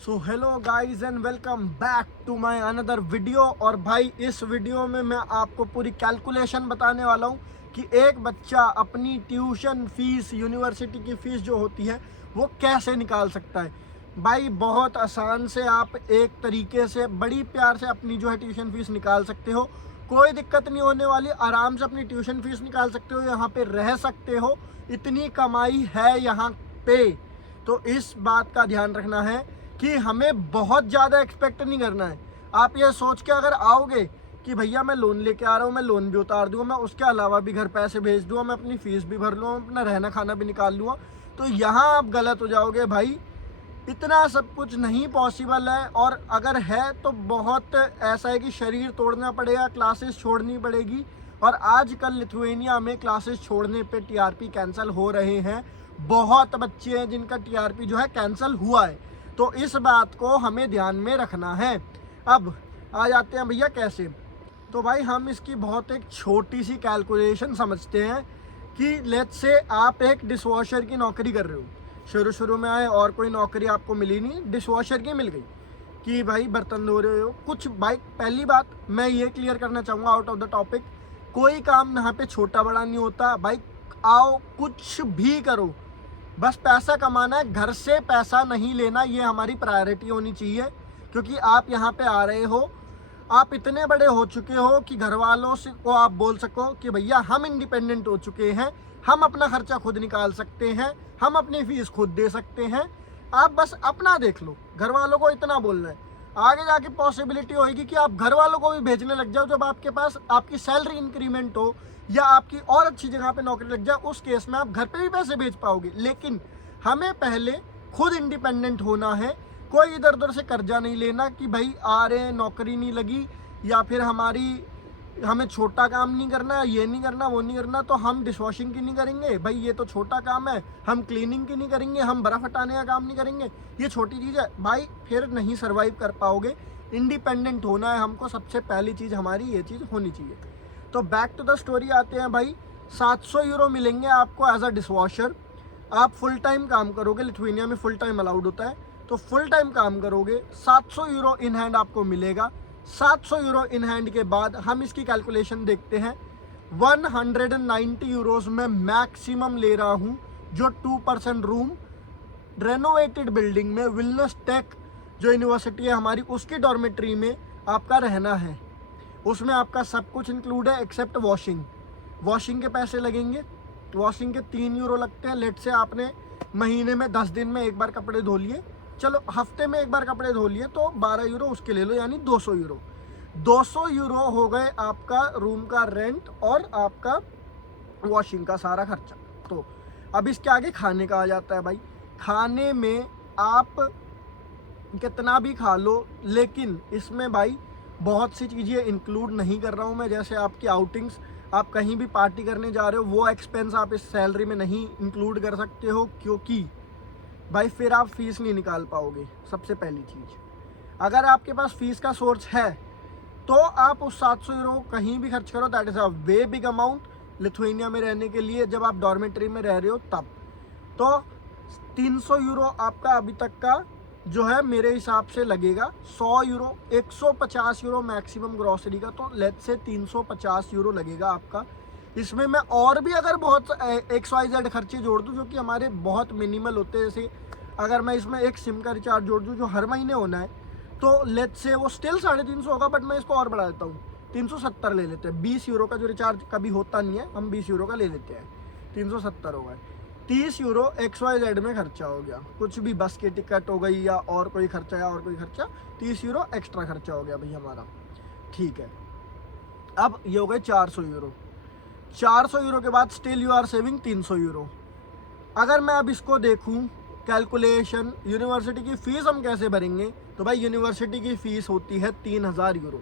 So hello guys and welcome back to my another video. और भाई इस video में मैं आपको पूरी कैलकुलेशन बताने वाला हूँ कि एक बच्चा अपनी ट्यूशन फीस, यूनिवर्सिटी की फ़ीस जो होती है वो कैसे निकाल सकता है। भाई बहुत आसान से आप एक तरीके से बड़ी प्यार से अपनी जो है ट्यूशन फीस निकाल सकते हो। कोई दिक्कत नहीं होने वाली, आराम से अपनी ट्यूशन फीस निकाल सकते हो, यहाँ पे रह सकते हो, इतनी कमाई है यहाँ पे। तो इस बात का ध्यान रखना है कि हमें बहुत ज़्यादा एक्सपेक्ट नहीं करना है। आप ये सोच के अगर आओगे कि भैया मैं लोन लेके आ रहा हूँ, मैं लोन भी उतार दूँगा, मैं उसके अलावा भी घर पैसे भेज दूँगा, मैं अपनी फ़ीस भी भर लूँगा, अपना रहना खाना भी निकाल लूँगा, तो यहाँ आप गलत हो जाओगे भाई। इतना सब कुछ नहीं पॉसिबल है, और अगर है तो बहुत ऐसा है कि शरीर तोड़ना पड़ेगा, क्लासेस छोड़नी पड़ेगी। और आजकल लिथुआनिया में क्लासेस छोड़ने पे टीआरपी कैंसिल हो रहे हैं। बहुत बच्चे हैं जिनका टीआरपी जो है कैंसिल हुआ है, तो इस बात को हमें ध्यान में रखना है। अब आ जाते हैं भैया कैसे। तो भाई हम इसकी बहुत एक छोटी सी कैलकुलेशन समझते हैं कि लेट्स से आप एक डिशवॉशर की नौकरी कर रहे हो, शुरू शुरू में आए और कोई नौकरी आपको मिली नहीं, डिशवॉशर की मिल गई कि भाई बर्तन धो रहे हो कुछ। भाई पहली बात मैं ये क्लियर करना चाहूँगा आउट ऑफ द टॉपिक, कोई काम यहाँ पे छोटा बड़ा नहीं होता भाई। आओ कुछ भी करो, बस पैसा कमाना है, घर से पैसा नहीं लेना, ये हमारी प्रायोरिटी होनी चाहिए। क्योंकि आप यहाँ पे आ रहे हो, आप इतने बड़े हो चुके हो कि घर वालों से को आप बोल सको कि भैया हम इंडिपेंडेंट हो चुके हैं, हम अपना खर्चा खुद निकाल सकते हैं, हम अपनी फीस खुद दे सकते हैं। आप बस अपना देख लो, घर वालों को इतना बोलना है। आगे जाके पॉसिबिलिटी होगी कि आप घर वालों को भी भेजने लग जाओ, जब आपके पास आपकी सैलरी इंक्रीमेंट हो या आपकी और अच्छी जगह पे नौकरी लग जाए, उस केस में आप घर पे भी पैसे भेज पाओगे। लेकिन हमें पहले खुद इंडिपेंडेंट होना है। कोई इधर उधर से कर्जा नहीं लेना कि भाई आ रहे हैं नौकरी नहीं लगी, या फिर हमें छोटा काम नहीं करना, ये नहीं करना, वो नहीं करना, तो हम डिशवॉशिंग की नहीं करेंगे भाई, ये तो छोटा काम है। हम क्लीनिंग की नहीं करेंगे, हम बर्फ़ हटाने का काम नहीं करेंगे, ये छोटी चीज़ है भाई, फिर नहीं सर्वाइव कर पाओगे। इंडिपेंडेंट होना है हमको, सबसे पहली चीज़ हमारी ये चीज़ होनी चाहिए। तो बैक टू द स्टोरी आते हैं भाई। 700 यूरो मिलेंगे आपको एज अ डिशवॉशर। आप फुल टाइम काम करोगे, लिथुआनिया में फुल टाइम अलाउड होता है, तो फुल टाइम काम करोगे, 700 यूरो इन हैंड आपको मिलेगा। 700 यूरो इन हैंड के बाद हम इसकी कैलकुलेशन देखते हैं। 190 यूरोज़ में मैक्सिमम ले रहा हूँ, जो 2% रूम रेनोवेटेड बिल्डिंग में विलनेस टेक जो यूनिवर्सिटी है हमारी, उसकी डॉर्मेट्री में आपका रहना है। उसमें आपका सब कुछ इंक्लूड है एक्सेप्ट वॉशिंग। वॉशिंग के पैसे लगेंगे, वॉशिंग के 3 यूरो लगते हैं। लेट से आपने महीने में 10 दिन में एक बार कपड़े धो लिए, चलो हफ्ते में एक बार कपड़े धो लिए, तो 12 यूरो उसके ले लो, यानी 200 यूरो। 200 यूरो हो गए आपका रूम का रेंट और आपका वॉशिंग का सारा खर्चा। तो अब इसके आगे खाने का आ जाता है भाई। खाने में आप कितना भी खा लो, लेकिन इसमें भाई बहुत सी चीज़ें इंक्लूड नहीं कर रहा हूँ मैं, जैसे आपकी आउटिंग्स, आप कहीं भी पार्टी करने जा रहे हो, वो एक्सपेंस आप इस सैलरी में नहीं इंक्लूड कर सकते हो, क्योंकि भाई फिर आप फीस नहीं निकाल पाओगे। सबसे पहली चीज़, अगर आपके पास फीस का सोर्स है तो आप उस 700 यूरो को कहीं भी खर्च करो, that is a way big amount Lithuania में रहने के लिए। जब आप डॉर्मेट्री में रह रहे हो तब तो 300 यूरो आपका अभी तक का जो है मेरे हिसाब से लगेगा। 100 यूरो, 150 यूरो मैक्सिमम ग्रॉसरी का, तो लेट्स से 350 यूरो लगेगा आपका। इसमें मैं और भी अगर बहुत XYZ खर्चे जोड़ दूँ जो कि हमारे बहुत मिनिमल होते हैं, जैसे अगर मैं इसमें एक सिम का रिचार्ज जोड़ दूँ जो हर महीने होना है, तो लेट्स से वो स्टिल 350 होगा, बट मैं इसको और बढ़ा देता हूँ, 370 ले लेते हैं। 20 यूरो का जो रिचार्ज कभी होता नहीं है, हम 20 यूरो का ले लेते हैं, 370 होगा। 30 यूरो XYZ में खर्चा हो गया, कुछ भी बस की टिकट हो गई या और कोई खर्चा या और कोई खर्चा, 30 यूरो एक्स्ट्रा खर्चा हो गया भाई हमारा। ठीक है, अब ये हो गए 400 यूरो। 400 यूरो के बाद still you are saving 300 euro. अगर मैं अब इसको देखूं कैलकुलेशन, यूनिवर्सिटी की फ़ीस हम कैसे भरेंगे, तो भाई यूनिवर्सिटी की फ़ीस होती है 3000 यूरो।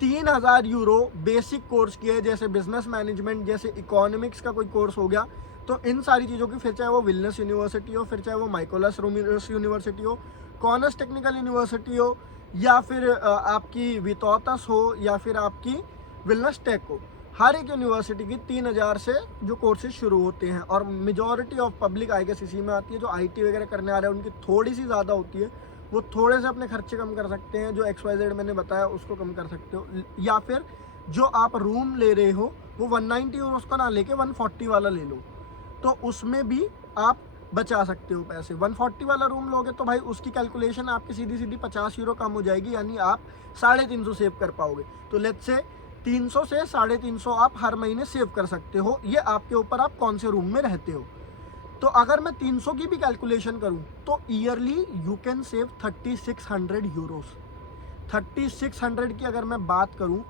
3000 यूरो बेसिक कोर्स की है, जैसे बिजनेस मैनेजमेंट, जैसे इकोनॉमिक्स का कोई कोर्स हो गया, तो इन सारी चीज़ों की, फिर चाहे वो विलनेस यूनिवर्सिटी हो, फिर चाहे वो माइकोलस रोमिनस यूनिवर्सिटी हो, कॉनस टेक्निकल यूनिवर्सिटी हो, या फिर आपकी वितौतस हो, या फिर आपकी विलनेस टेक हो, हर एक यूनिवर्सिटी की 3000 से जो कोर्सेज शुरू होते हैं। और majority of public I guess इसी में आती है। जो IT वगैरह करने आ रहे हैं उनकी थोड़ी सी ज़्यादा होती है, वो थोड़े से अपने खर्चे कम कर सकते हैं, जो XYZ मैंने बताया उसको कम कर सकते हो। या फिर जो आप रूम ले रहे हो वो 190 यूरोस का ना लेके 140 वाला ले लो, तो उसमें भी आप बचा सकते हो पैसे। 140 वाला रूम लोगे तो भाई उसकी कैलकुलेशन आपकी सीधी सीधी 50 यूरो कम हो जाएगी, यानी आप 350 सेव कर पाओगे। तो लेट्स से 300 से 350 आप हर महीने सेव कर सकते हो। ये आपके ऊपर आप कौन से रूम में रहते हो। तो अगर मैं 300 की भी कैलकुलेशन करूं तो yearly you can save 3600 Euros. 3600 की अगर मैं बात करूं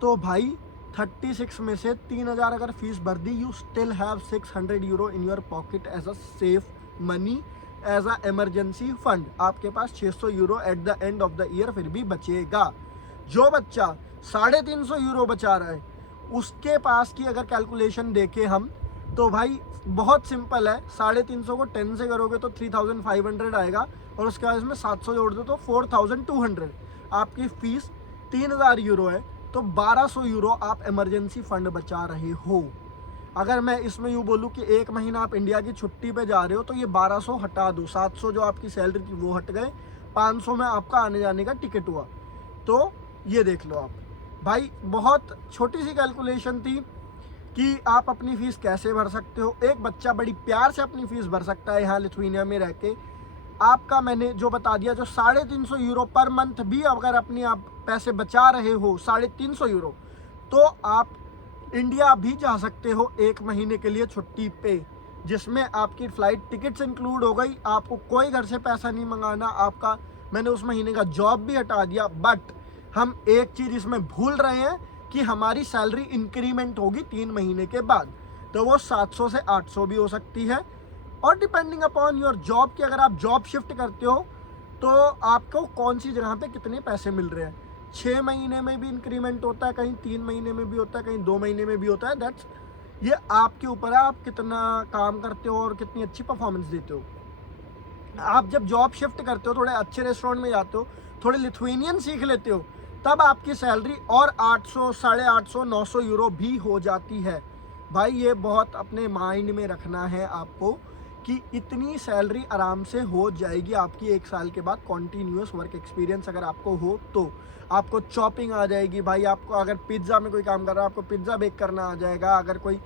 तो भाई 36 में से 3000 अगर फीस भर दी, you still have 600 euro in your pocket as a safe money, as a emergency fund. आपके पास 600 euro at the end of the year फिर भी बचेगा। जो बच्चा 350 यूरो बचा रहा है उसके पास की अगर कैलकुलेशन देखें हम तो भाई बहुत सिंपल है। 350 को 10 से करोगे तो 3500 आएगा, और उसके बाद इसमें 700 जोड़ दो तो 4200। आपकी फीस 3000 यूरो है तो 1200 यूरो आप इमरजेंसी फंड बचा रहे हो। अगर मैं इसमें यूँ बोलूँ कि एक महीना आप इंडिया की छुट्टी पे जा रहे हो तो ये 1200 हटा दो, 700 जो आपकी सैलरी थी वो हट गए, 500 में आपका आने जाने का टिकट हुआ। तो ये देख लो आप भाई, बहुत छोटी सी कैलकुलेशन थी कि आप अपनी फ़ीस कैसे भर सकते हो। एक बच्चा बड़ी प्यार से अपनी फ़ीस भर सकता है यहाँ लिथुआनिया में रह के। आपका मैंने जो बता दिया, जो 350 यूरो पर मंथ भी अगर अपनी आप पैसे बचा रहे हो 350 यूरो, तो आप इंडिया भी जा सकते हो एक महीने के लिए छुट्टी पे, जिसमें आपकी फ़्लाइट टिकट्स इंक्लूड हो गई। आपको कोई घर से पैसा नहीं मंगाना, आपका मैंने उस महीने का जॉब भी हटा दिया। बट हम एक चीज़ इसमें भूल रहे हैं कि हमारी सैलरी इंक्रीमेंट होगी 3 महीने के बाद, तो वो 700 से 800 भी हो सकती है। और डिपेंडिंग अपॉन योर जॉब कि अगर आप जॉब शिफ्ट करते हो तो आपको कौन सी जगह पे कितने पैसे मिल रहे हैं। 6 महीने में भी इंक्रीमेंट होता है, कहीं 3 महीने में भी होता है, कहीं 2 महीने में भी होता है। दैट्स ये आपके ऊपर है, आप कितना काम करते हो और कितनी अच्छी परफॉर्मेंस देते हो। आप जब जॉब शिफ्ट करते हो, थोड़े अच्छे रेस्टोरेंट में जाते हो, थोड़े लिथुआनियन सीख लेते हो, तब आपकी सैलरी और 800, 850, 900 यूरो भी हो जाती है। भाई ये बहुत अपने माइंड में रखना है आपको कि इतनी सैलरी आराम से हो जाएगी आपकी 1 साल के बाद। कॉन्टीन्यूअस वर्क एक्सपीरियंस अगर आपको हो तो आपको चॉपिंग आ जाएगी भाई। आपको अगर पिज़्ज़ा में कोई काम कर रहा है आपको पिज़्ज़ा बेक करना आ जाएगा। अगर कोई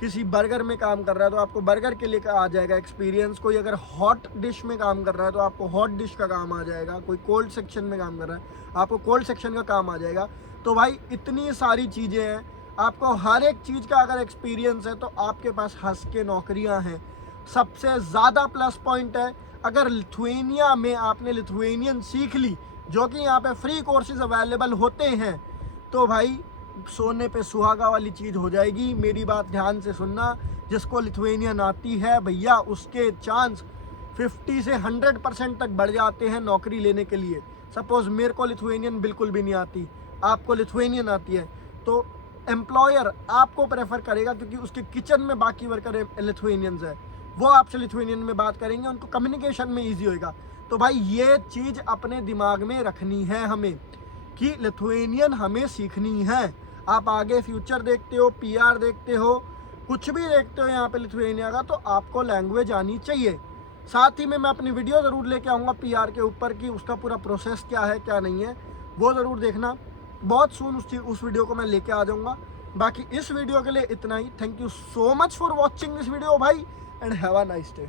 किसी बर्गर में काम कर रहा है तो आपको बर्गर के लिए आ जाएगा एक्सपीरियंस। कोई अगर हॉट डिश में काम कर रहा है तो आपको हॉट डिश का काम आ जाएगा। कोई कोल्ड सेक्शन में काम कर रहा है आपको कोल्ड सेक्शन का काम आ जाएगा। तो भाई इतनी सारी चीज़ें हैं, आपको हर एक चीज़ का अगर एक्सपीरियंस है तो आपके पास हंस के नौकरियां हैं। सबसे ज़्यादा प्लस पॉइंट है, अगर लिथुआनिया में आपने लिथुआनियन सीख ली, जो कि यहाँ पे फ्री कोर्सेज अवेलेबल होते हैं, तो भाई सोने पे सुहागा वाली चीज़ हो जाएगी। मेरी बात ध्यान से सुनना, जिसको लिथुआनियन आती है भैया उसके चांस 50 से 100% तक बढ़ जाते हैं नौकरी लेने के लिए। सपोज़ मेरे को लिथुआनियन बिल्कुल भी नहीं आती, आपको लिथुआनियन आती है, तो एम्प्लॉयर आपको प्रेफर करेगा क्योंकि उसके किचन में बाकी वर्कर लिथुआनियंस है, वो आपसे लिथुआनियन में बात करेंगे, उनको कम्युनिकेशन में ईजी होएगा। तो भाई ये चीज़ अपने दिमाग में रखनी है हमें कि लिथुआनियन हमें सीखनी है। आप आगे फ्यूचर देखते हो, PR देखते हो, कुछ भी देखते हो यहाँ पे लिथुआनिया का, तो आपको लैंग्वेज आनी चाहिए। साथ ही में मैं अपनी वीडियो ज़रूर लेके आऊँगा PR के ऊपर कि उसका पूरा प्रोसेस क्या है क्या नहीं है, वो ज़रूर देखना। बहुत सून उस वीडियो को मैं लेके आ जाऊँगा। बाकी इस वीडियो के लिए इतना ही। Thank you so much for watching this video भाई, and have a nice day.